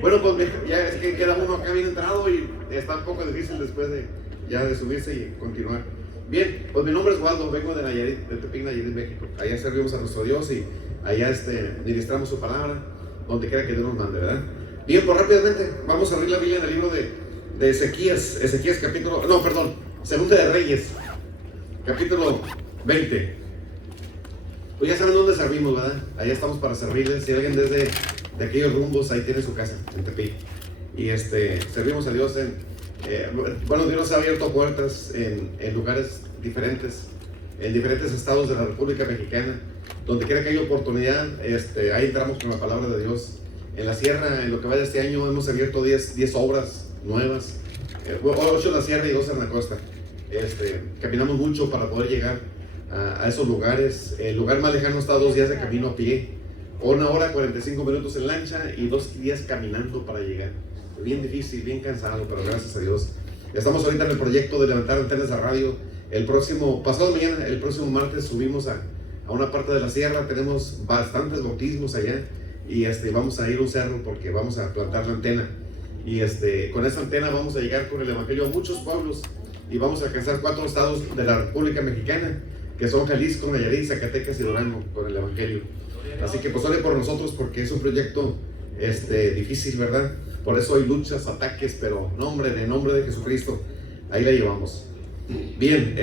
Bueno, pues ya es que queda uno acá bien entrado y está un poco difícil después de ya de subirse y continuar. Bien, pues mi nombre es Waldo, vengo de Nayarit, de Tepic, Nayarit, México. Allá servimos a nuestro Dios y allá ministramos su palabra, donde quiera que Dios nos mande, ¿verdad? Bien, pues rápidamente, vamos a abrir la Biblia en el libro de Ezequías capítulo, no, perdón, Segunda de Reyes, capítulo 20. Pues ya saben dónde servimos, ¿verdad? Allá estamos para servirles. Si alguien desde de aquellos rumbos, ahí tiene su casa, en Tepic. Y servimos a Dios bueno, Dios nos ha abierto puertas en lugares diferentes, en diferentes estados de la República Mexicana. Donde quiera que haya oportunidad, ahí entramos con la palabra de Dios. En la sierra, en lo que va de este año, hemos abierto 10 obras nuevas, 8 en la sierra y 2 en la costa. Caminamos mucho para poder llegar a esos lugares. El lugar más lejano está 2 días de camino a pie, 1 hora 45 minutos en lancha y 2 días caminando para llegar. Bien difícil, bien cansado, pero gracias a Dios. Estamos ahorita en el proyecto de levantar antenas de radio. Pasado mañana, el próximo martes, subimos a una parte de la sierra. Tenemos bastantes bautismos allá y vamos a ir a un cerro porque vamos a plantar la antena. Y con esa antena vamos a llegar con el evangelio a muchos pueblos y vamos a alcanzar 4 estados de la República Mexicana, que son Jalisco, Nayarit, Zacatecas y Durango, con el evangelio. Así que pues ore por nosotros porque es un proyecto difícil, ¿verdad? Por eso hay luchas, ataques, pero en nombre de Jesucristo, ahí la llevamos. Bien,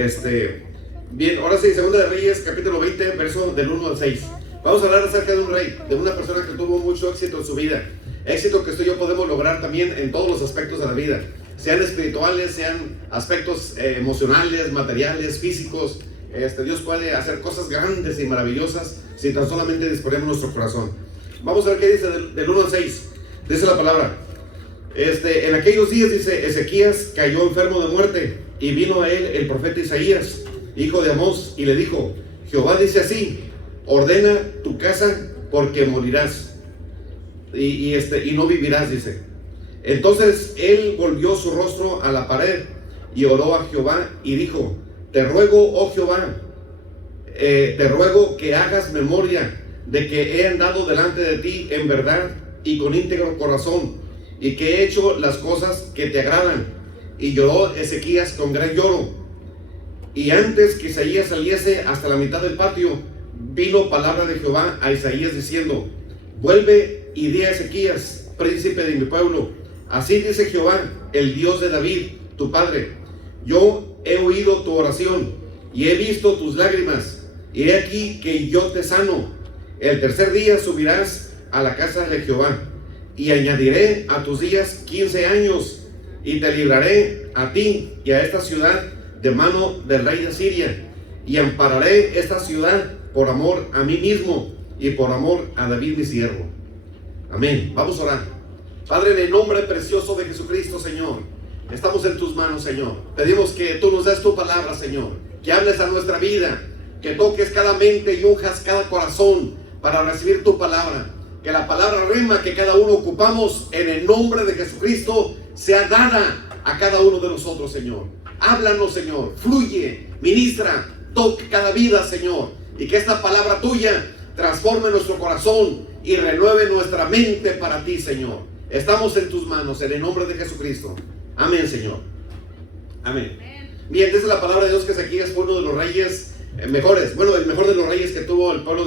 bien, ahora sí, Segunda de Reyes, capítulo 20, verso del 1 al 6. Vamos a hablar acerca de un rey, de una persona que tuvo mucho éxito en su vida. Éxito que usted y yo podemos lograr también en todos los aspectos de la vida, sean espirituales, sean aspectos emocionales, materiales, físicos. Dios puede hacer cosas grandes y maravillosas si tan solamente disponemos nuestro corazón. Vamos a ver qué dice del 1 al 6. Dice la palabra. En aquellos días, dice, Ezequías cayó enfermo de muerte y vino a él el profeta Isaías, hijo de Amós, y le dijo: Jehová dice así: ordena tu casa porque morirás y no vivirás, dice. Entonces él volvió su rostro a la pared y oró a Jehová y dijo: te ruego, oh Jehová, te ruego que hagas memoria de que he andado delante de ti en verdad y con íntegro corazón, y que he hecho las cosas que te agradan. Y lloró Ezequías con gran lloro. Y antes que Isaías saliese hasta la mitad del patio, vino palabra de Jehová a Isaías diciendo: vuelve y di a Ezequías, príncipe de mi pueblo: así dice Jehová, el Dios de David, tu padre: yo he oído tu oración y he visto tus lágrimas, y he aquí que yo te sano. El tercer día subirás a la casa de Jehová, y añadiré a tus días 15 años, y te libraré a ti y a esta ciudad de mano del rey de Siria, y ampararé esta ciudad por amor a mí mismo y por amor a David mi siervo. Amén. Vamos a orar. Padre, en el nombre precioso de Jesucristo, Señor, estamos en tus manos, Señor. Pedimos que tú nos des tu palabra, Señor, que hables a nuestra vida, que toques cada mente y unjas cada corazón para recibir tu palabra. Que la palabra rema que cada uno ocupamos en el nombre de Jesucristo sea dada a cada uno de nosotros, Señor. Háblanos, Señor, fluye, ministra, toque cada vida, Señor, y que esta palabra tuya transforme nuestro corazón y renueve nuestra mente para ti, Señor. Estamos en tus manos, en el nombre de Jesucristo. Amén, Señor. Amén. Bien, dice la palabra de Dios que Ezequías fue uno de los reyes mejores, bueno, el mejor de los reyes que tuvo el pueblo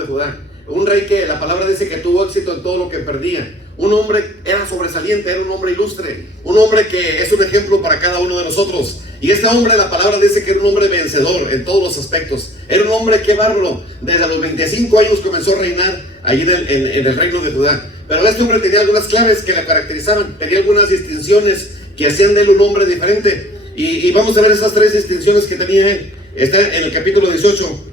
de Judá. Un rey que la palabra dice que tuvo éxito en todo lo que perdía. Un hombre era sobresaliente, era un hombre ilustre, un hombre que es un ejemplo para cada uno de nosotros. Y este hombre, la palabra dice que era un hombre vencedor en todos los aspectos. Era un hombre que bárbaro. Desde los 25 años comenzó a reinar allí en el reino de Judá. Pero este hombre tenía algunas claves que la caracterizaban, tenía algunas distinciones que hacían de él un hombre diferente. Y vamos a ver esas 3 distinciones que tenía él. Está en el capítulo 18,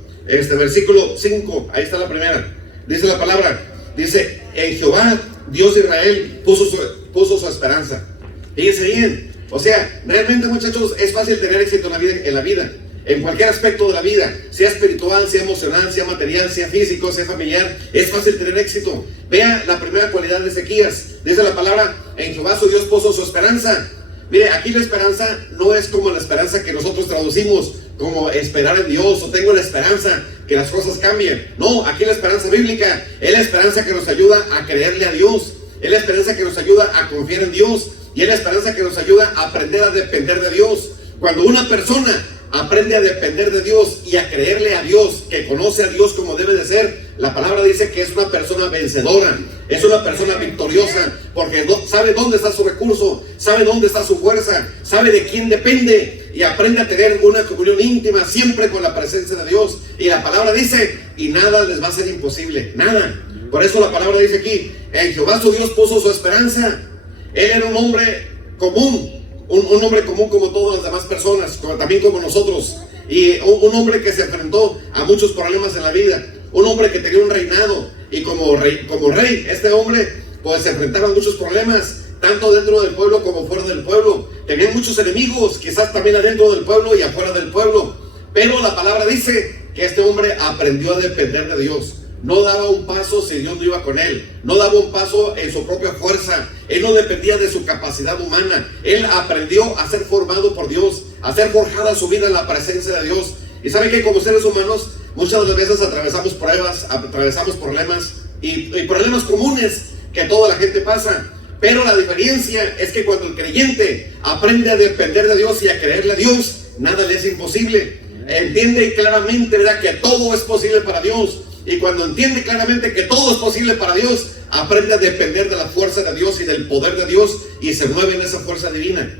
versículo 5, ahí está la primera. Dice la palabra, dice: en Jehová, Dios de Israel, puso su esperanza. Fíjense bien, o sea, realmente, muchachos, es fácil tener éxito en la vida, en cualquier aspecto de la vida, sea espiritual, sea emocional, sea material, sea físico, sea familiar, es fácil tener éxito. Vea la primera cualidad de Ezequías, dice la palabra: en Jehová su Dios puso su esperanza. Mire, aquí la esperanza no es como la esperanza que nosotros traducimos como esperar en Dios, o tengo la esperanza que las cosas cambien. No, aquí la esperanza bíblica es la esperanza que nos ayuda a creerle a Dios. es la esperanza que nos ayuda a confiar en Dios, y es la esperanza que nos ayuda a aprender a depender de Dios. Cuando una persona aprende a depender de Dios y a creerle a Dios, que conoce a Dios como debe de ser, la palabra dice que es una persona vencedora, es una persona victoriosa, porque sabe dónde está su recurso, sabe dónde está su fuerza, sabe de quién depende, y aprende a tener una comunión íntima siempre con la presencia de Dios. Y la palabra dice, y nada les va a ser imposible, nada. Por eso la palabra dice aquí, en Jehová su Dios puso su esperanza. Él era un hombre común, un hombre común como todas las demás personas, también como nosotros, y un hombre que se enfrentó a muchos problemas en la vida, un hombre que tenía un reinado, y como rey, este hombre pues se enfrentaba a muchos problemas, tanto dentro del pueblo como fuera del pueblo. Tenía muchos enemigos, quizás también adentro del pueblo y afuera del pueblo, pero la palabra dice que este hombre aprendió a depender de Dios. No daba un paso si Dios no iba con él, no daba un paso en su propia fuerza, él no dependía de su capacidad humana, él aprendió a ser formado por Dios, a ser forjada su vida en la presencia de Dios. Y sabe que como seres humanos muchas veces atravesamos pruebas, atravesamos problemas y problemas comunes que toda la gente pasa, pero la diferencia es que cuando el creyente aprende a depender de Dios y a creerle a Dios, nada le es imposible. Entiende claramente, ¿verdad?, que todo es posible para Dios. Y cuando entiende claramente que todo es posible para Dios, aprende a depender de la fuerza de Dios y del poder de Dios, y se mueve en esa fuerza divina.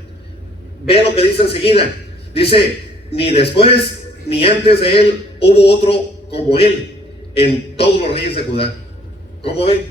Ve lo que dice enseguida. Dice, ni después ni antes de él hubo otro como él en todos los reyes de Judá. ¿Cómo ve?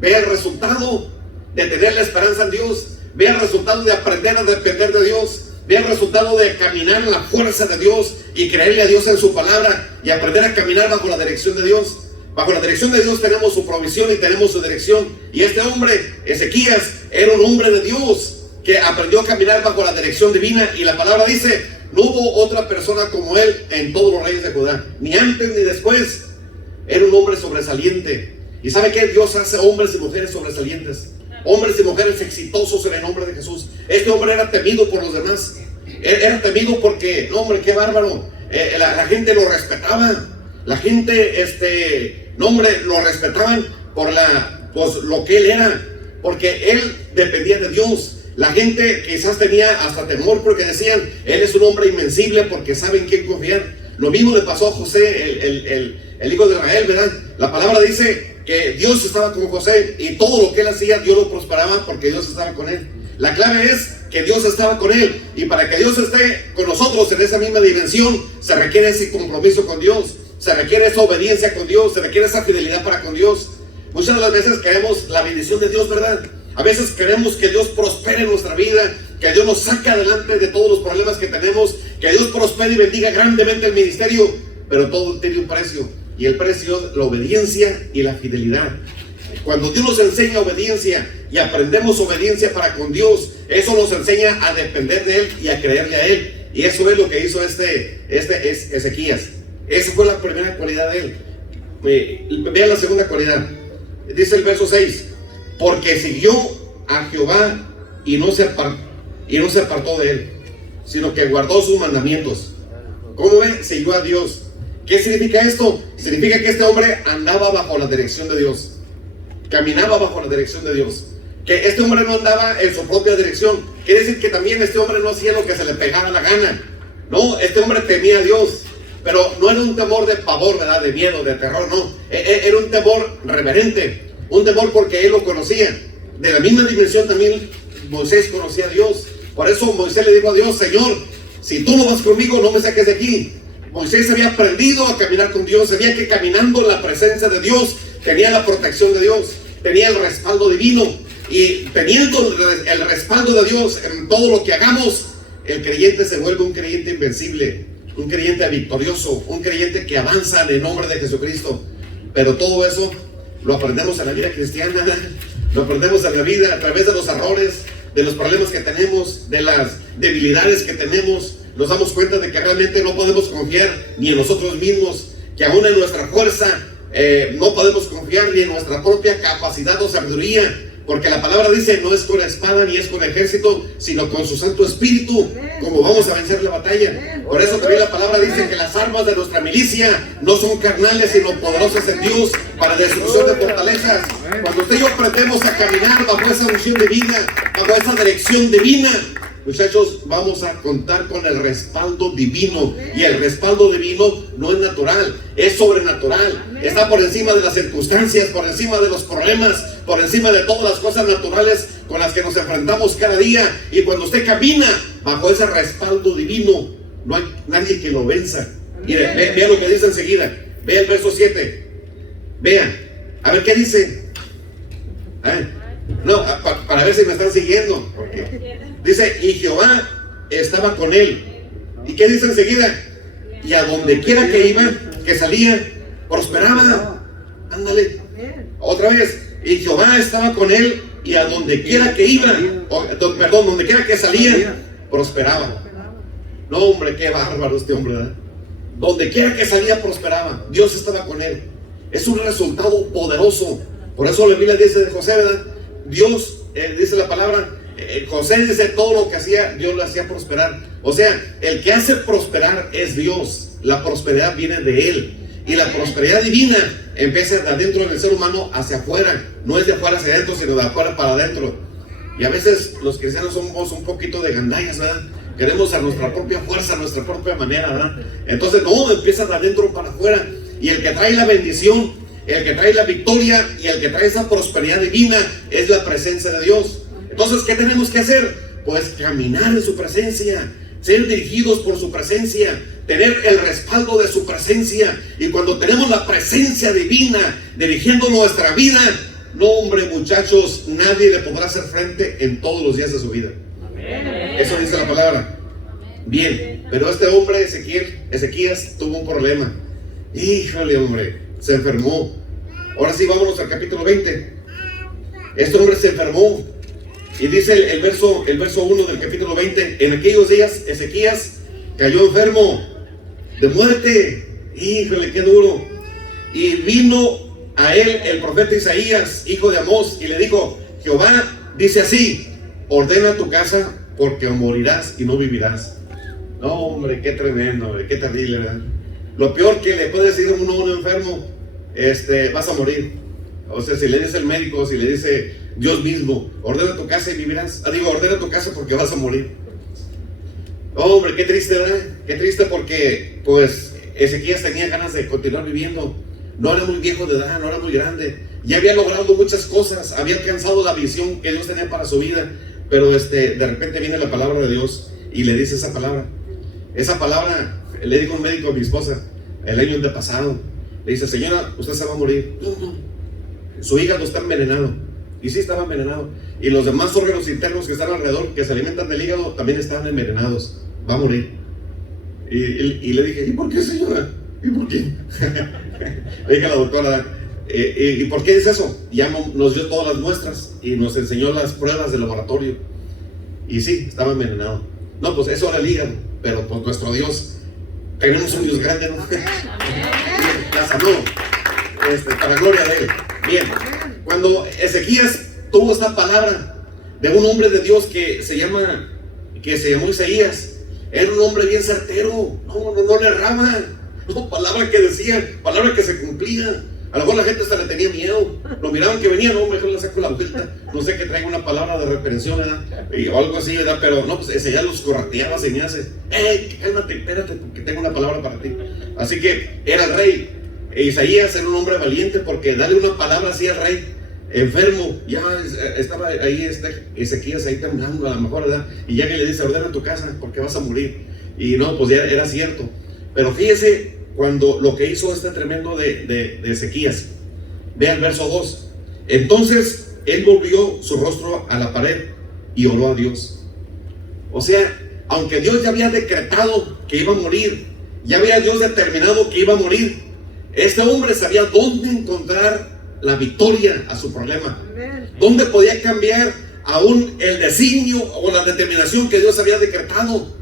Ve el resultado de tener la esperanza en Dios. Ve el resultado de aprender a depender de Dios. Ve el resultado de caminar en la fuerza de Dios y creerle a Dios en su palabra y aprender a caminar bajo la dirección de Dios. Bajo la dirección de Dios tenemos su provisión y tenemos su dirección. Y este hombre, Ezequías, era un hombre de Dios que aprendió a caminar bajo la dirección divina. Y la palabra dice, no hubo otra persona como él en todos los reyes de Judá, ni antes ni después. Era un hombre sobresaliente. ¿Y sabe qué? Dios hace hombres y mujeres sobresalientes, hombres y mujeres exitosos en el nombre de Jesús. Este hombre era temido por los demás. Era temido porque, no, hombre, qué bárbaro. La gente lo respetaba. La gente, no, hombre, lo respetaban por lo que él era, porque él dependía de Dios. La gente quizás tenía hasta temor porque decían, él es un hombre invencible porque sabe en quién confiar. Lo mismo le pasó a José, el hijo de Israel, ¿verdad? La palabra dice que Dios estaba con José y todo lo que él hacía, Dios lo prosperaba porque Dios estaba con él. La clave es que Dios estaba con él, y para que Dios esté con nosotros en esa misma dimensión, se requiere ese compromiso con Dios, se requiere esa obediencia con Dios, se requiere esa fidelidad para con Dios. Muchas de las veces queremos la bendición de Dios, ¿verdad? A veces queremos que Dios prospere en nuestra vida, que Dios nos saque adelante de todos los problemas que tenemos, que Dios prospere y bendiga grandemente el ministerio, pero todo tiene un precio, y el precio es la obediencia y la fidelidad. Cuando Dios nos enseña obediencia y aprendemos obediencia para con Dios, eso nos enseña a depender de Él y a creerle a Él. Y eso es lo que hizo Ezequías. Esa fue la primera cualidad de él. Vean la segunda cualidad. Dice el verso 6: porque siguió a Jehová y no se apartó de él, sino que guardó sus mandamientos. ¿Cómo ven? Siguió a Dios. ¿Qué significa esto? Significa que este hombre andaba bajo la dirección de Dios, caminaba bajo la dirección de Dios, que este hombre no andaba en su propia dirección. Quiere decir que también este hombre no hacía lo que se le pegara la gana. No, este hombre temía a Dios, pero no era un temor de pavor, ¿verdad? De miedo, de terror, no. Era un temor reverente, un temor porque él lo conocía. De la misma dimensión también Moisés conocía a Dios. Por eso Moisés le dijo a Dios: Señor, si tú no vas conmigo, no me saques de aquí. Moisés había aprendido a caminar con Dios, sabía que caminando en la presencia de Dios tenía la protección de Dios, tenía el respaldo divino, y teniendo el respaldo de Dios en todo lo que hagamos, el creyente se vuelve un creyente invencible, un creyente victorioso, un creyente que avanza en el nombre de Jesucristo. Pero todo eso lo aprendemos en la vida cristiana, lo aprendemos en la vida a través de los errores, de los problemas que tenemos, de las debilidades que tenemos. Nos damos cuenta de que realmente no podemos confiar ni en nosotros mismos, que aún en nuestra fuerza no podemos confiar ni en nuestra propia capacidad o sabiduría, Porque la palabra dice, no es con espada ni es con ejército, sino con su Santo Espíritu, como vamos a vencer la batalla. Por eso también la palabra dice que las armas de nuestra milicia no son carnales, sino poderosas en Dios para destrucción de fortalezas. Cuando usted y yo aprendemos a caminar bajo esa unción divina, bajo esa dirección divina, muchachos, vamos a contar con el respaldo divino. Y el respaldo divino no es natural, es sobrenatural. Está por encima de las circunstancias, por encima de los problemas, por encima de todas las cosas naturales con las que nos enfrentamos cada día. Y cuando usted camina bajo ese respaldo divino, no hay nadie que lo venza. Mire, vea lo que dice enseguida. Vea el verso 7. Vea, a ver qué dice. No, para ver si me están siguiendo. Porque dice, y Jehová estaba con él. ¿Y qué dice enseguida? Y a donde quiera que iba, que salía, prosperaba. Ándale. Otra vez. Y Jehová estaba con él, y a donde quiera que iba, donde quiera que salía, prosperaba. No, hombre, qué bárbaro este hombre, ¿verdad? Donde quiera que salía, prosperaba. Dios estaba con él. Es un resultado poderoso. Por eso la Biblia dice de José, ¿verdad? Dios, dice la palabra, José dice todo lo que hacía, Dios lo hacía prosperar. O sea, el que hace prosperar es Dios. La prosperidad viene de Él. Y la prosperidad divina empieza de adentro del ser humano hacia afuera. No es de afuera hacia adentro, sino de afuera para adentro. Y a veces los cristianos somos un poquito de gandallas, ¿verdad? Queremos a nuestra propia fuerza, a nuestra propia manera, ¿verdad? Entonces, no, empieza de adentro para afuera. Y el que trae la bendición, el que trae la victoria y el que trae esa prosperidad divina es la presencia de Dios. Entonces, ¿qué tenemos que hacer? Pues caminar en su presencia, ser dirigidos por su presencia, tener el respaldo de su presencia. Y cuando tenemos la presencia divina dirigiendo nuestra vida, no, hombre, muchachos, nadie le podrá hacer frente en todos los días de su vida. Eso dice la palabra. Bien, pero este hombre, Ezequías, tuvo un problema. Híjole, hombre, se enfermó. Ahora sí, vámonos al capítulo 20. Este hombre se enfermó. Y dice el verso 1 del capítulo 20: en aquellos días Ezequías cayó enfermo de muerte. Híjole, qué duro. Y vino a él el profeta Isaías, hijo de Amós, y le dijo: Jehová dice así, ordena tu casa, porque morirás y no vivirás. No, hombre, qué tremendo, hombre, qué terrible, ¿verdad? Lo peor que le puede decir uno a un enfermo, vas a morir. O sea, si le dice el médico, si le dice Dios mismo, ordena tu casa y vivirás. Ordena tu casa porque vas a morir. Hombre, qué triste, ¿verdad? Qué triste, porque pues Ezequías tenía ganas de continuar viviendo. No era muy viejo de edad, no era muy grande. Ya había logrado muchas cosas, había alcanzado la visión que Dios tenía para su vida. Pero de repente viene la palabra de Dios y le dice esa palabra. Esa palabra le dijo un médico a mi esposa el año antepasado. Le dice: señora, usted se va a morir. No. Su hígado está envenenado. Y sí, estaba envenenado. Y los demás órganos internos que están alrededor, que se alimentan del hígado, también están envenenados. Va a morir. Y le dije: ¿y por qué, señora? ¿Y por qué? Le dije a la doctora: ¿y por qué dice eso? Ya nos dio todas las muestras y nos enseñó las pruebas del laboratorio. Y sí, estaba envenenado. No, pues eso era el hígado. Pero pues nuestro Dios, tenemos un Dios grande, ¿no? La sanó, para gloria de Él. Bien, cuando Ezequías tuvo esta palabra de un hombre de Dios que se llamó Isaías, era un hombre bien certero. No le erraba. No, palabra que decía, palabra que se cumplía. A lo mejor la gente hasta le tenía miedo. Lo miraban que venía, no, mejor le saco la vuelta. No sé, que traiga una palabra de reprensión, ¿verdad? O algo así, ¿verdad? Pero no, pues ese ya los correteaba, se me hace: cálmate, espérate, porque tengo una palabra para ti. Así que era el rey. Isaías era un hombre valiente, porque darle una palabra así al rey enfermo, ya estaba ahí Ezequías ahí temblando a lo mejor, ¿verdad? Y ya que le dice: ordena tu casa, porque vas a morir. Y no, pues ya era cierto. Pero fíjese cuando lo que hizo este tremendo de Ezequías. Vea el verso 2. Entonces él volvió su rostro a la pared y oró a Dios. O sea, aunque Dios ya había decretado que iba a morir, ya había Dios determinado que iba a morir, este hombre sabía dónde encontrar la victoria a su problema. Dónde podía cambiar aún el designio o la determinación que Dios había decretado.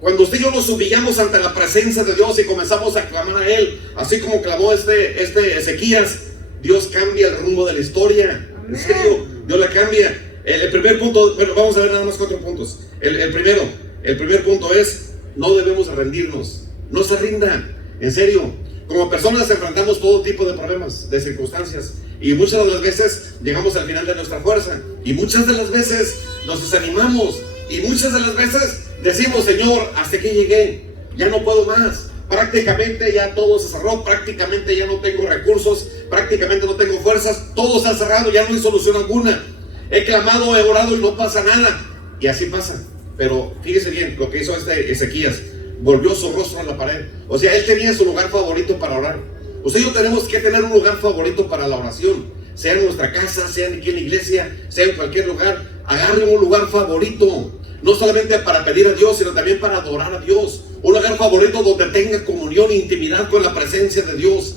Cuando usted y yo nos humillamos ante la presencia de Dios y comenzamos a clamar a Él, así como clamó este Ezequías, Dios cambia el rumbo de la historia. En serio, Dios la cambia. El primer punto, bueno, vamos a ver nada más 4 puntos. El primer punto es, no debemos rendirnos. No se rinda, en serio. Como personas enfrentamos todo tipo de problemas, de circunstancias. Y muchas de las veces llegamos al final de nuestra fuerza. Y muchas de las veces nos desanimamos. Y muchas de las veces decimos, Señor, hasta aquí llegué, ya no puedo más. Prácticamente ya todo se cerró, prácticamente ya no tengo recursos, prácticamente no tengo fuerzas, todo se ha cerrado, ya no hay solución alguna. He clamado, he orado y no pasa nada. Y así pasa. Pero fíjese bien lo que hizo Ezequías. Volvió su rostro a la pared. O sea, él tenía su lugar favorito para orar. Usted y yo tenemos que tener un lugar favorito para la oración. Sea en nuestra casa, sea aquí en la iglesia, sea en cualquier lugar. Agarre un lugar favorito. No solamente para pedir a Dios, sino también para adorar a Dios. Un lugar favorito donde tenga comunión e intimidad con la presencia de Dios.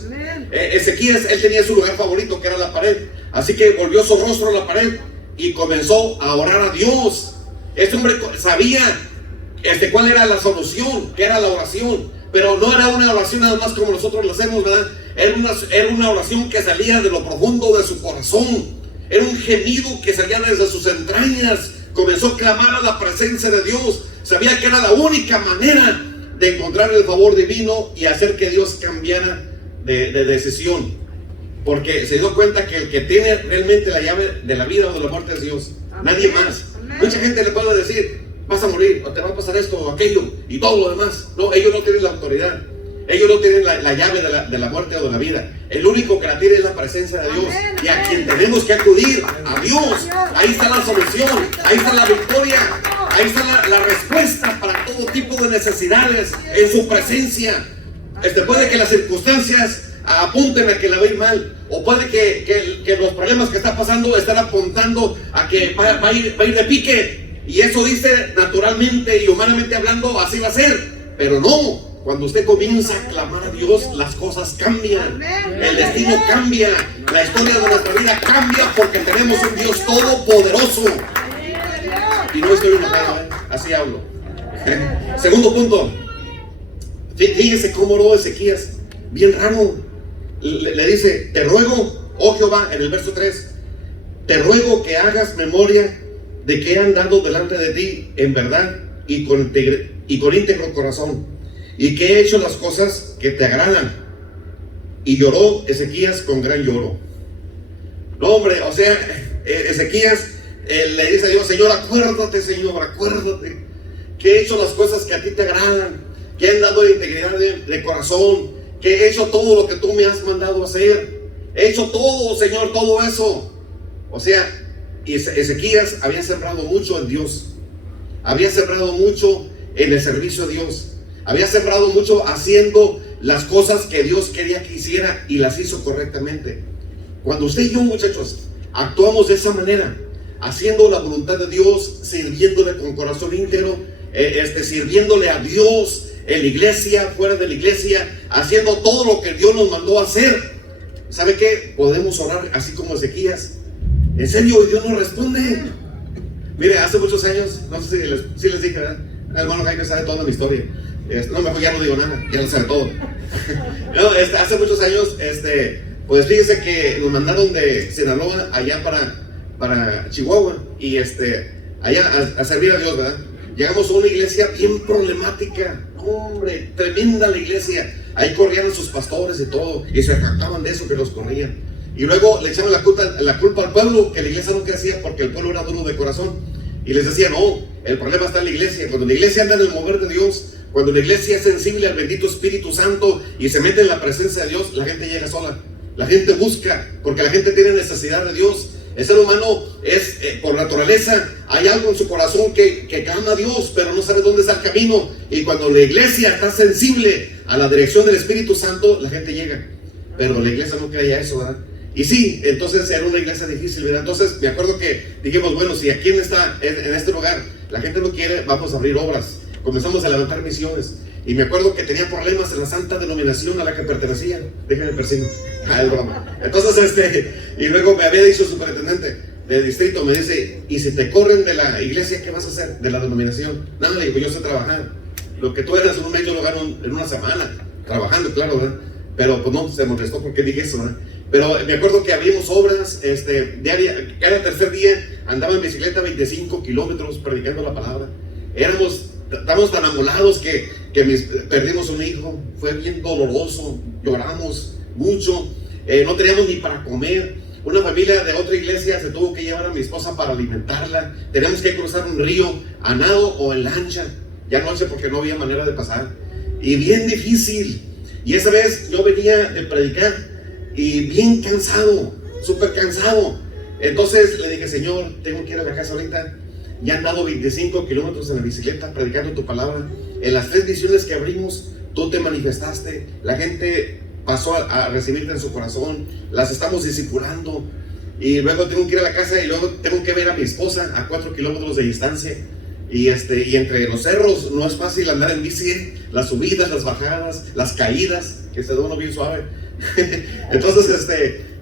Ezequías, él tenía su lugar favorito, que era la pared. Así que volvió su rostro a la pared y comenzó a orar a Dios. Este hombre sabía cuál era la solución, que era la oración. Pero no era una oración nada más como nosotros lo hacemos, ¿verdad? Era una oración que salía de lo profundo de su corazón. Era un gemido que salía desde sus entrañas. Comenzó a clamar a la presencia de Dios. Sabía que era la única manera de encontrar el favor divino y hacer que Dios cambiara de decisión. Porque se dio cuenta que el que tiene realmente la llave de la vida o de la muerte es Dios. Nadie más. Mucha gente le puede decir, vas a morir, o te va a pasar esto o aquello, y todo lo demás. No, ellos no tienen la autoridad. Ellos no tienen la llave de la muerte o de la vida. El único que la tiene es la presencia de Dios. Y a quien tenemos que acudir, a Dios. Ahí está la solución, ahí está la victoria, ahí está la respuesta para todo tipo de necesidades en su presencia. Puede que las circunstancias apunten a que la veis mal, o puede que los problemas que está pasando están apuntando a que va a ir de pique. Y eso dice naturalmente y humanamente hablando, así va a ser. Pero no. Cuando usted comienza a clamar a Dios, las cosas cambian. El destino cambia. La historia de nuestra vida cambia porque tenemos un Dios todopoderoso. Y no estoy enojado, así hablo. Segundo punto. Fíjese cómo oró Ezequías. Bien raro. Le dice, te ruego, oh Jehová, en el verso 3, te ruego que hagas memoria de que he andado delante de ti en verdad y con íntegro corazón, y que he hecho las cosas que te agradan. Y lloró Ezequías con gran lloro. No, hombre, o sea, Ezequías le dice a Dios, Señor, acuérdate, Señor, acuérdate que he hecho las cosas que a ti te agradan, que he andado en integridad de corazón, que he hecho todo lo que tú me has mandado hacer. He hecho todo, Señor, todo eso. O sea, Ezequías había sembrado mucho en Dios. Había sembrado mucho en el servicio a Dios. Había sembrado mucho haciendo las cosas que Dios quería que hiciera y las hizo correctamente. Cuando usted y yo, muchachos, actuamos de esa manera, haciendo la voluntad de Dios, sirviéndole con corazón íntegro, sirviéndole a Dios en la iglesia, fuera de la iglesia, haciendo todo lo que Dios nos mandó a hacer. ¿Sabe qué? Podemos orar así como Ezequías. En serio, Dios nos responde. Mire, hace muchos años, no sé si les dije, ¿verdad? El hermano Jaime sabe toda mi historia. No, mejor ya no digo nada, ya lo sabe todo. No, hace muchos años, pues fíjese que nos mandaron de Sinaloa allá para Chihuahua y allá a servir a Dios, ¿verdad? Llegamos a una iglesia bien problemática, hombre, tremenda la iglesia. Ahí corrían sus pastores y todo, y se jactaban de eso, que los corrían. Y luego le echaban la culpa al pueblo, que la iglesia no crecía porque el pueblo era duro de corazón. Y les decía, no, el problema está en la iglesia. Cuando la iglesia anda en el mover de Dios, cuando la iglesia es sensible al bendito Espíritu Santo y se mete en la presencia de Dios, la gente llega sola. La gente busca, porque la gente tiene necesidad de Dios. El ser humano es, por naturaleza, hay algo en su corazón que clama a Dios, pero no sabe dónde está el camino. Y cuando la iglesia está sensible a la dirección del Espíritu Santo, la gente llega. Pero la iglesia no creía eso, ¿verdad? Y sí, entonces era una iglesia difícil, ¿verdad? Entonces me acuerdo que dijimos, bueno, si aquí en este lugar la gente no quiere, vamos a abrir obras. Comenzamos a levantar misiones. Y me acuerdo que tenía problemas en la santa denominación a la que pertenecía. Déjenme persignar. Es broma. Entonces, y luego me había dicho el superintendente de distrito, me dice, ¿y si te corren de la iglesia, qué vas a hacer? De la denominación. Nada, le digo, yo sé trabajar. Lo que tú eras en un mes, yo lo gano en una semana. Trabajando, claro, ¿verdad? Pero pues no, se molestó porque dije eso, ¿verdad? Pero me acuerdo que abrimos obras, diaria, cada tercer día andaba en bicicleta 25 kilómetros predicando la palabra. Estábamos tan amolados que perdimos un hijo, fue bien doloroso, lloramos mucho, no teníamos ni para comer. Una familia de otra iglesia se tuvo que llevar a mi esposa para alimentarla. Teníamos que cruzar un río a nado o en lancha, ya no sé porque no había manera de pasar, y bien difícil. Y esa vez yo venía de predicar y bien cansado, súper cansado. Entonces le dije: Señor, tengo que ir a la casa ahorita. Ya han dado 25 kilómetros en la bicicleta predicando tu palabra. En las 3 visiones que abrimos, tú te manifestaste. La gente pasó a recibirte en su corazón. Las estamos discipulando. Y luego tengo que ir a la casa y luego tengo que ver a mi esposa a 4 kilómetros de distancia. Y entre los cerros no es fácil andar en bici. Las subidas, las bajadas, las caídas, que se da uno bien suave. Entonces,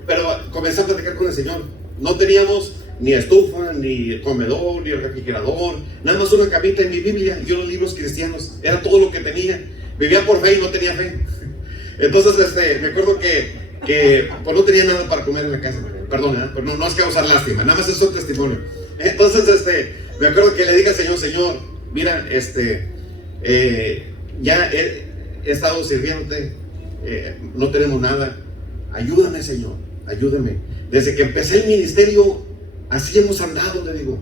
pero comencé a platicar con el Señor. No teníamos ni estufa, ni comedor, ni refrigerador, nada más una camita en mi Biblia y unos libros cristianos. Era todo lo que tenía. Vivía por fe y no tenía fe. Entonces, me acuerdo que pues no tenía nada para comer en la casa. Perdona, pero no es causar lástima, nada más es un testimonio. Entonces, me acuerdo que le dije al Señor: Señor, mira, ya he estado sirviéndote, no tenemos nada, ayúdame, Señor, ayúdame. Desde que empecé el ministerio, así hemos andado, le digo.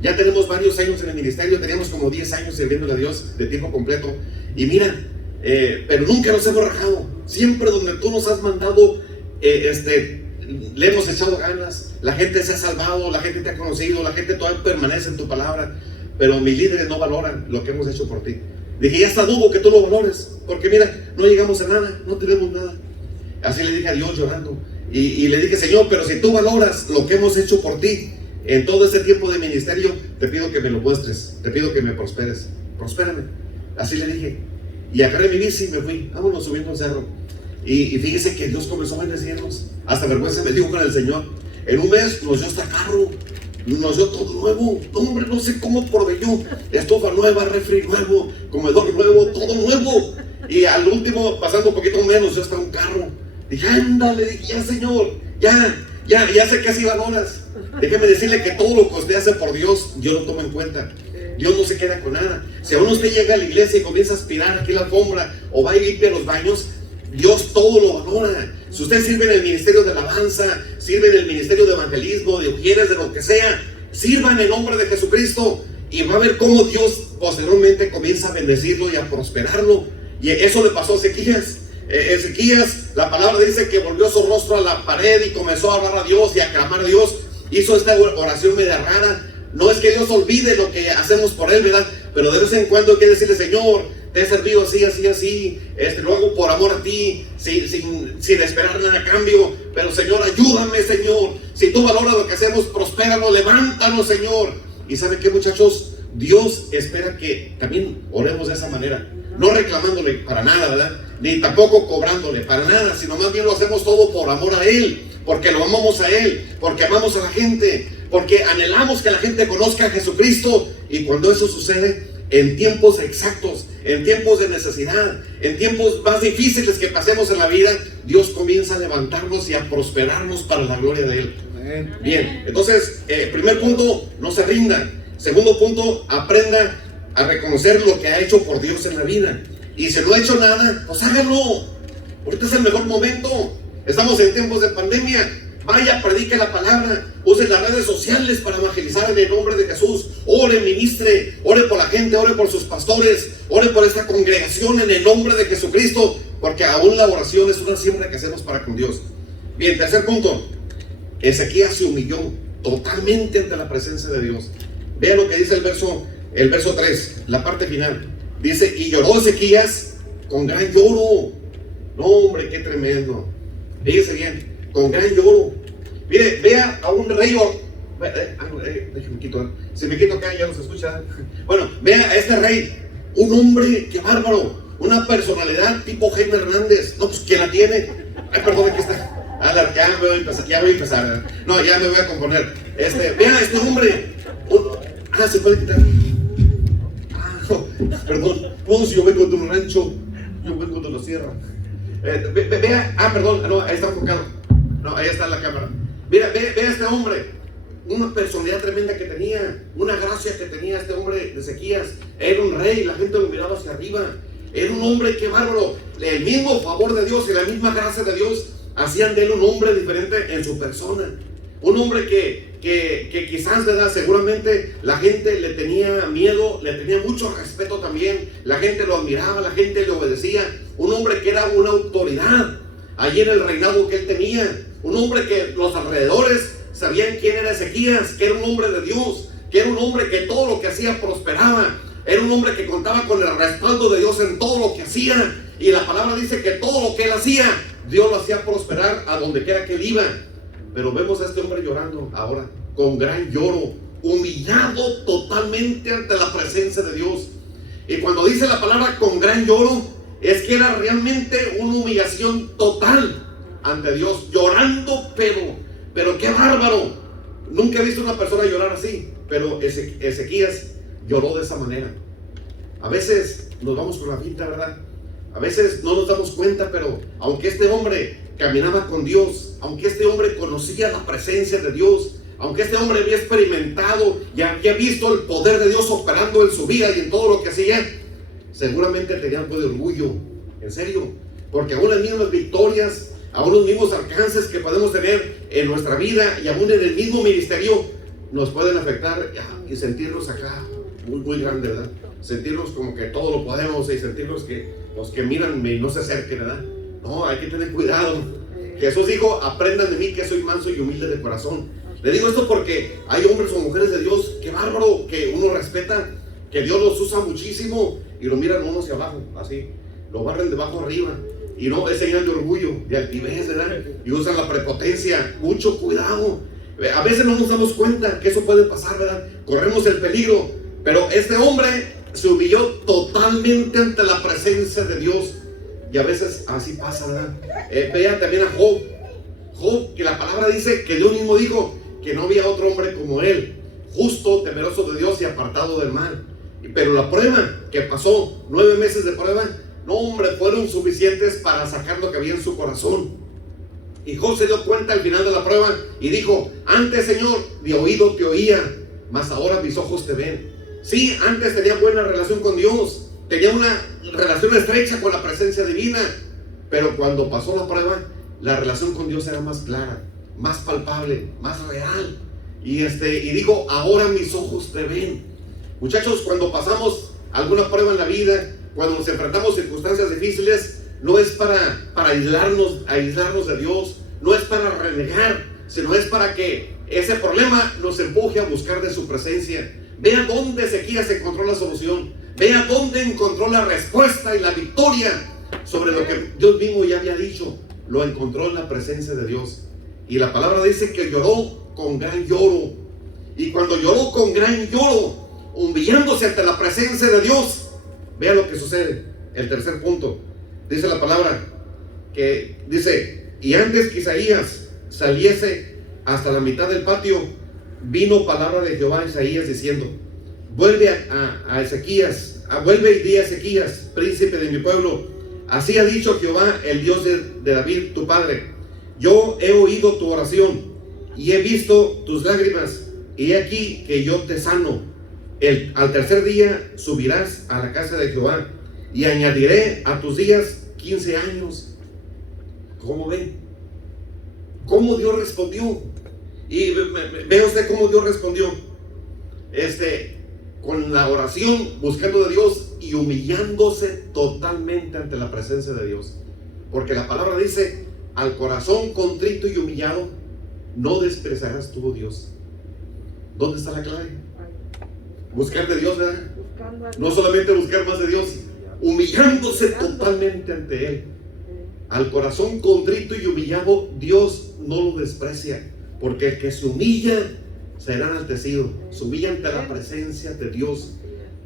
Ya tenemos varios años en el ministerio, teníamos como 10 años sirviéndole a Dios de tiempo completo. Y mira, pero nunca nos hemos rajado. Siempre donde tú nos has mandado, le hemos echado ganas. La gente se ha salvado, la gente te ha conocido, la gente todavía permanece en tu palabra. Pero mis líderes no valoran lo que hemos hecho por ti. Dije: ya está dudo que tú lo valores, porque mira, no llegamos a nada, no tenemos nada. Así le dije a Dios llorando. Y le dije: Señor, pero si tú valoras lo que hemos hecho por ti en todo este tiempo de ministerio, te pido que me lo muestres, te pido que me prosperes, prospérame. Así le dije. Y agarré mi bici y me fui, vámonos subiendo el cerro. Y fíjese que Dios comenzó a bendecirnos. Hasta vergüenza me dio con el Señor. En un mes nos dio hasta carro, nos dio todo nuevo. No, hombre, no sé cómo proveyó. Estufa nueva, refri nuevo, comedor nuevo, todo nuevo. Y al último, pasando un poquito menos, ya está un carro. Dije: ándale, dije: ya, Señor, ya sé que así valoras. Déjeme decirle que todo lo que usted hace por Dios, Dios lo toma en cuenta. Dios no se queda con nada. Si aún usted llega a la iglesia y comienza a aspirar aquí la alfombra o va y limpia los baños, Dios todo lo valora. Si usted sirve en el ministerio de alabanza, sirve en el ministerio de evangelismo, de ujieres, de lo que sea, sirva en el nombre de Jesucristo y va a ver cómo Dios posteriormente comienza a bendecirlo y a prosperarlo. Y eso le pasó a Ezequías. Ezequías, la palabra dice que volvió su rostro a la pared y comenzó a hablar a Dios y a clamar a Dios. Hizo esta oración media rara. No es que Dios olvide lo que hacemos por Él, ¿verdad? Pero de vez en cuando hay que decirle: Señor, te he servido así, lo hago por amor a ti, sin esperar nada a cambio. Pero Señor, ayúdame, Señor. Si tú valoras lo que hacemos, prospéralo, levántanos, Señor. Y ¿saben qué, muchachos? Dios espera que también oremos de esa manera. No reclamándole para nada, ¿verdad? Ni tampoco cobrándole para nada, sino más bien lo hacemos todo por amor a Él, porque lo amamos a Él, porque amamos a la gente, porque anhelamos que la gente conozca a Jesucristo. Y cuando eso sucede, en tiempos exactos, en tiempos de necesidad, en tiempos más difíciles que pasemos en la vida, Dios comienza a levantarnos y a prosperarnos para la gloria de Él. Bien, entonces, primer punto, no se rinda. Segundo punto, aprenda a reconocer lo que ha hecho por Dios en la vida. Y si no ha hecho nada, pues hágalo. Ahorita es el mejor momento. Estamos en tiempos de pandemia. Vaya, predique la palabra. Use las redes sociales para evangelizar en el nombre de Jesús. Ore, ministre, ore por la gente, ore por sus pastores, ore por esta congregación en el nombre de Jesucristo, porque aún la oración es una siembra que hacemos para con Dios. Bien, tercer punto. Ezequías se humilló totalmente ante la presencia de Dios. Vean lo que dice el verso 3, la parte final. Dice: y lloró Ezequías con gran lloro. No, hombre, qué tremendo. Fíjese bien, con gran lloro. Mire, vea a un rey. Déjame quito. Si me quito acá ya no se escucha. Bueno, vea a este rey. Un hombre, qué bárbaro. Una personalidad tipo Jaime Hernández. No, pues ¿quién la tiene? Ay, perdón, aquí está. Ya voy a empezar. No, ya me voy a componer. Vea a este hombre. Se puede quitar. Perdón. No, si yo vengo de un rancho, yo vengo de la sierra. Vea, perdón, no, ahí está enfocado. No, ahí está la cámara. Mira, ve a este hombre. Una personalidad tremenda que tenía, una gracia que tenía este hombre de Ezequías. Era un rey, la gente lo miraba hacia arriba. Era un hombre que bárbaro. El mismo favor de Dios y la misma gracia de Dios hacían de él un hombre diferente en su persona. Un hombre que quizás, ¿verdad? Seguramente la gente le tenía miedo, le tenía mucho respeto también. La gente lo admiraba, la gente le obedecía. Un hombre que era una autoridad allí en el reinado que él tenía. Un hombre que los alrededores sabían quién era Ezequías, que era un hombre de Dios, que era un hombre que todo lo que hacía prosperaba. Era un hombre que contaba con el respaldo de Dios en todo lo que hacía. Y la palabra dice que todo lo que él hacía, Dios lo hacía prosperar a donde quiera que él iba. Pero vemos a este hombre llorando ahora, con gran lloro, humillado totalmente ante la presencia de Dios. Y cuando dice la palabra con gran lloro, es que era realmente una humillación total ante Dios, llorando, pero qué bárbaro. Nunca he visto una persona llorar así, pero Ezequías lloró de esa manera. A veces nos vamos con la pinta, ¿verdad? A veces no nos damos cuenta, pero aunque este hombre caminaba con Dios, aunque este hombre conocía la presencia de Dios, aunque este hombre había experimentado y había visto el poder de Dios operando en su vida y en todo lo que hacía, seguramente tenía algo de orgullo, en serio, porque aún las mismas victorias, aún los mismos alcances que podemos tener en nuestra vida y aún en el mismo ministerio nos pueden afectar y sentirnos acá muy grande, ¿verdad? Sentirnos como que todo lo podemos y sentirnos que los que miran y no se acerquen, ¿verdad? No, hay que tener cuidado. Jesús dijo, aprendan de mí que soy manso y humilde de corazón. Le digo esto porque hay hombres o mujeres de Dios, que bárbaro, que uno respeta, que Dios los usa muchísimo y lo miran uno hacia abajo, así, lo barren de abajo arriba. Y no, es señal de orgullo, de altivez, ¿verdad? Y usan la prepotencia. Mucho cuidado. A veces no nos damos cuenta que eso puede pasar, ¿verdad? Corremos el peligro. Pero este hombre se humilló totalmente ante la presencia de Dios. Y a veces así pasa, ¿verdad? Vean también a Job. Job, que la palabra dice que Dios mismo dijo que no había otro hombre como él, justo, temeroso de Dios y apartado del mal. Pero la prueba que pasó, 9 meses de prueba, no, hombre, fueron suficientes para sacar lo que había en su corazón. Y Job se dio cuenta al final de la prueba y dijo, antes, Señor, de oído te oía, mas ahora mis ojos te ven. Sí, antes tenía buena relación con Dios, tenía una relación estrecha con la presencia divina, pero cuando pasó la prueba, la relación con Dios era más clara, más palpable, más real. Y dijo, ahora mis ojos te ven. Muchachos, cuando pasamos alguna prueba en la vida, cuando nos enfrentamos a circunstancias difíciles, no es para aislarnos de Dios, no es para renegar, sino es para que ese problema nos empuje a buscar de su presencia. Vea dónde Ezequías encontró la solución, vea dónde encontró la respuesta y la victoria sobre lo que Dios mismo ya había dicho. Lo encontró en la presencia de Dios. Y la palabra dice que lloró con gran lloro. Y cuando lloró con gran lloro, humillándose ante la presencia de Dios, vea lo que sucede. El tercer punto, dice la palabra, que dice, y antes que Isaías saliese hasta la mitad del patio, vino palabra de Jehová a Isaías diciendo, vuelve a Ezequías, vuelve y di a Ezequías, príncipe de mi pueblo, así ha dicho Jehová, el Dios de David, tu padre, yo he oído tu oración y he visto tus lágrimas, y he aquí que yo te sano. Al tercer día subirás a la casa de Jehová y añadiré a tus días 15 años. ¿Cómo ven? ¿Cómo Dios respondió? Y ve usted cómo Dios respondió. Con la oración, buscando de Dios y humillándose totalmente ante la presencia de Dios. Porque la palabra dice, al corazón contrito y humillado, no despreciarás tú, Dios. ¿Dónde está la clave? Buscar de Dios, ¿verdad? No solamente buscar más de Dios, humillándose totalmente ante Él. Al corazón contrito y humillado, Dios no lo desprecia, porque el que se humilla será enaltecido. Se humilla ante la presencia de Dios.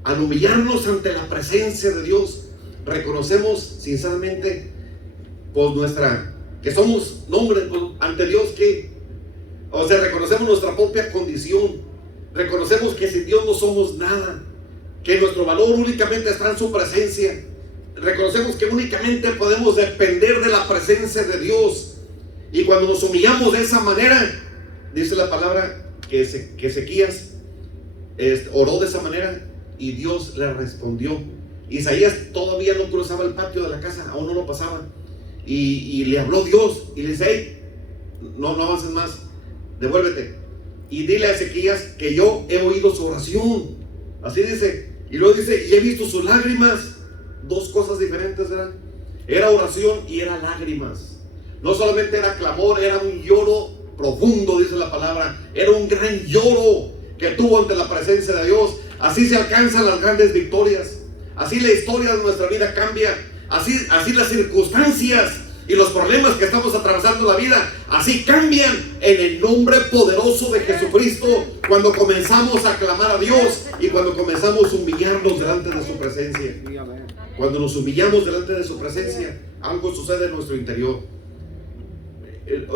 Al humillarnos ante la presencia de Dios, reconocemos sinceramente que somos hombres ante Dios, reconocemos nuestra propia condición. Reconocemos que sin Dios no somos nada, que nuestro valor únicamente está en su presencia. Reconocemos que únicamente podemos depender de la presencia de Dios. Y cuando nos humillamos de esa manera, dice la palabra que Ezequías oró de esa manera y Dios le respondió. Isaías todavía no cruzaba el patio de la casa, aún no lo pasaba, y le habló Dios y le dice: hey, no avances más, devuélvete y dile a Ezequías que yo he oído su oración. Así dice. Y luego dice: y he visto sus lágrimas. Dos cosas diferentes, ¿verdad? Era oración y era lágrimas. No solamente era clamor, era un lloro profundo, dice la palabra. Era un gran lloro que tuvo ante la presencia de Dios. Así se alcanzan las grandes victorias. Así la historia de nuestra vida cambia. Así las circunstancias y los problemas que estamos atravesando en la vida, así cambian en el nombre poderoso de Jesucristo, cuando comenzamos a clamar a Dios y cuando comenzamos a humillarnos delante de su presencia. Cuando nos humillamos delante de su presencia, algo sucede en nuestro interior.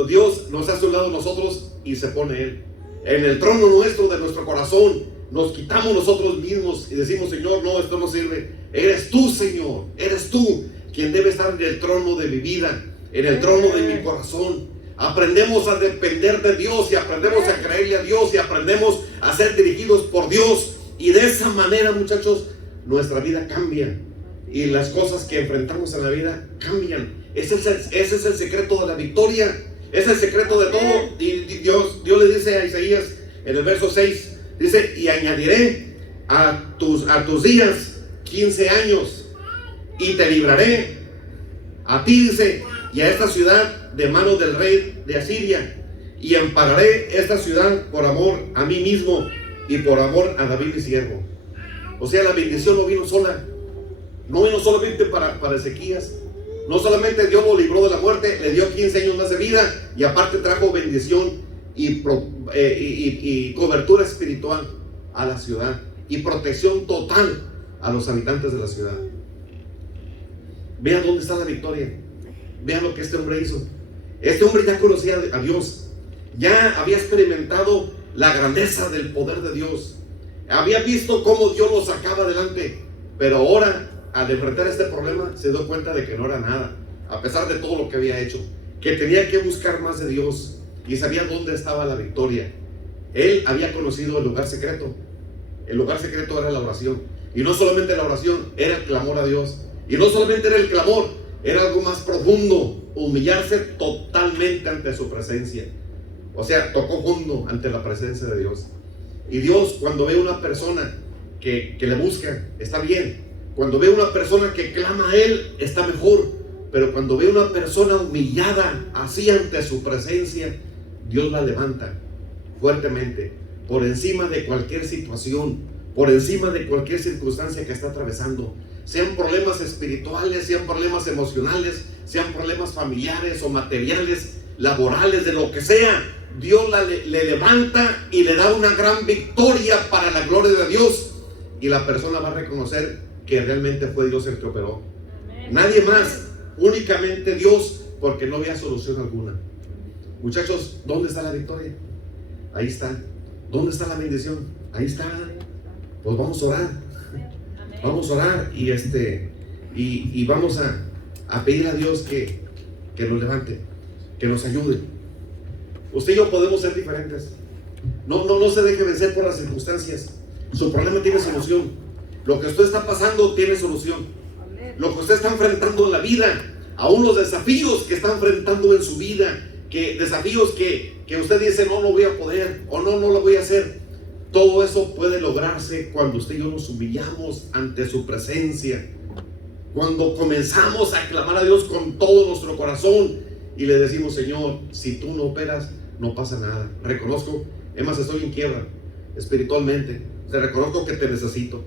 Dios nos hace a un lado de nosotros y se pone Él en el trono nuestro, de nuestro corazón. Nos quitamos nosotros mismos y decimos: Señor, no, esto no sirve. Eres tú, Señor, eres tú quien debe estar en el trono de mi vida, en el trono de mi corazón. Aprendemos a depender de Dios y aprendemos a creerle a Dios y aprendemos a ser dirigidos por Dios. Y de esa manera, muchachos, nuestra vida cambia y las cosas que enfrentamos en la vida cambian. Ese es el secreto de la victoria. Es el secreto de todo. Y Dios le dice a Isaías en el verso 6, dice: y añadiré a tus días 15 años y te libraré a ti, dice, y a esta ciudad de manos del rey de Asiria, y ampararé esta ciudad por amor a mí mismo y por amor a David mi siervo. O sea, la bendición no vino sola, no vino solamente para Ezequías. No solamente Dios lo libró de la muerte, le dio 15 años más de vida, y aparte trajo bendición y cobertura espiritual a la ciudad y protección total a los habitantes de la ciudad. Vean dónde está la victoria. Vean lo que este hombre hizo. Este hombre ya conocía a Dios, ya había experimentado la grandeza del poder de Dios, había visto cómo Dios lo sacaba adelante, pero ahora, al enfrentar este problema, se dio cuenta de que no era nada, a pesar de todo lo que había hecho, que tenía que buscar más de Dios y sabía dónde estaba la victoria. Él había conocido el lugar secreto. El lugar secreto era la oración, y no solamente la oración, era el clamor a Dios. Y no solamente era el clamor, era algo más profundo: humillarse totalmente ante su presencia. O sea, tocó fondo ante la presencia de Dios. Y Dios, cuando ve una persona que le busca, está bien. Cuando ve una persona que clama a Él, está mejor. Pero cuando ve una persona humillada así ante su presencia, Dios la levanta fuertemente, por encima de cualquier situación, por encima de cualquier circunstancia que está atravesando. Sean problemas espirituales, sean problemas emocionales, sean problemas familiares o materiales, laborales, de lo que sea, Dios le levanta y le da una gran victoria para la gloria de Dios, y la persona va a reconocer que realmente fue Dios el que operó. Nadie más, únicamente Dios, porque no había solución alguna. Muchachos, ¿dónde está la victoria? Ahí está. ¿Dónde está la bendición? Ahí está. Pues vamos a orar. Vamos a orar y vamos a pedir a Dios que nos levante, que nos ayude. Usted y yo podemos ser diferentes. No se deje vencer por las circunstancias. Su problema tiene solución. Lo que usted está pasando tiene solución. Lo que usted está enfrentando en la vida, aún los desafíos que está enfrentando en su vida, desafíos que usted dice: no lo voy a poder, o no lo voy a hacer. Todo eso puede lograrse cuando usted y yo nos humillamos ante su presencia, cuando comenzamos a clamar a Dios con todo nuestro corazón y le decimos: Señor, si tú no operas, no pasa nada. Reconozco, además estoy en quiebra espiritualmente. Te reconozco que te necesito.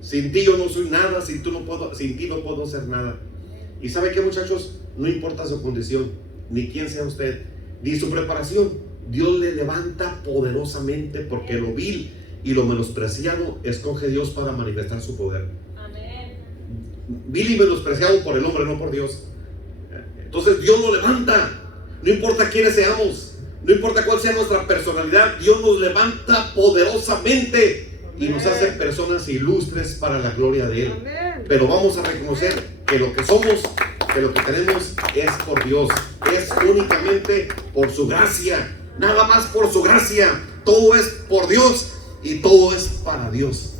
Sin ti yo no soy nada, sin ti no puedo hacer nada. Y ¿sabe qué, muchachos? No importa su condición, ni quién sea usted, ni su preparación. Dios le levanta poderosamente, porque lo vil y lo menospreciado escoge Dios para manifestar su poder. Amén. Vil y menospreciado por el hombre, no por Dios. Entonces Dios nos levanta. No importa quiénes seamos, no importa cuál sea nuestra personalidad, Dios nos levanta poderosamente y nos hace personas ilustres para la gloria de Él. Pero vamos a reconocer que lo que somos que lo que tenemos es por Dios, es únicamente por su gracia, nada más por su gracia. Todo es por Dios y todo es para Dios.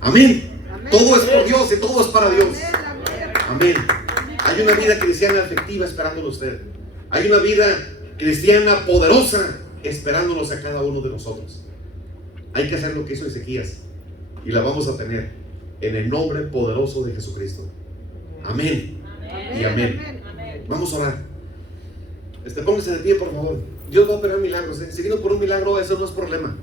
Amén. Todo es por Dios y todo es para Dios. Amén. Hay una vida cristiana efectiva esperándolo a usted. Hay una vida cristiana poderosa esperándonos a cada uno de nosotros. Hay que hacer lo que hizo Ezequías y la vamos a tener en el nombre poderoso de Jesucristo. Amén. Y amén. Vamos a orar. Póngase de pie, por favor. Dios va a operar milagros. Si vino por un milagro, eso no es problema.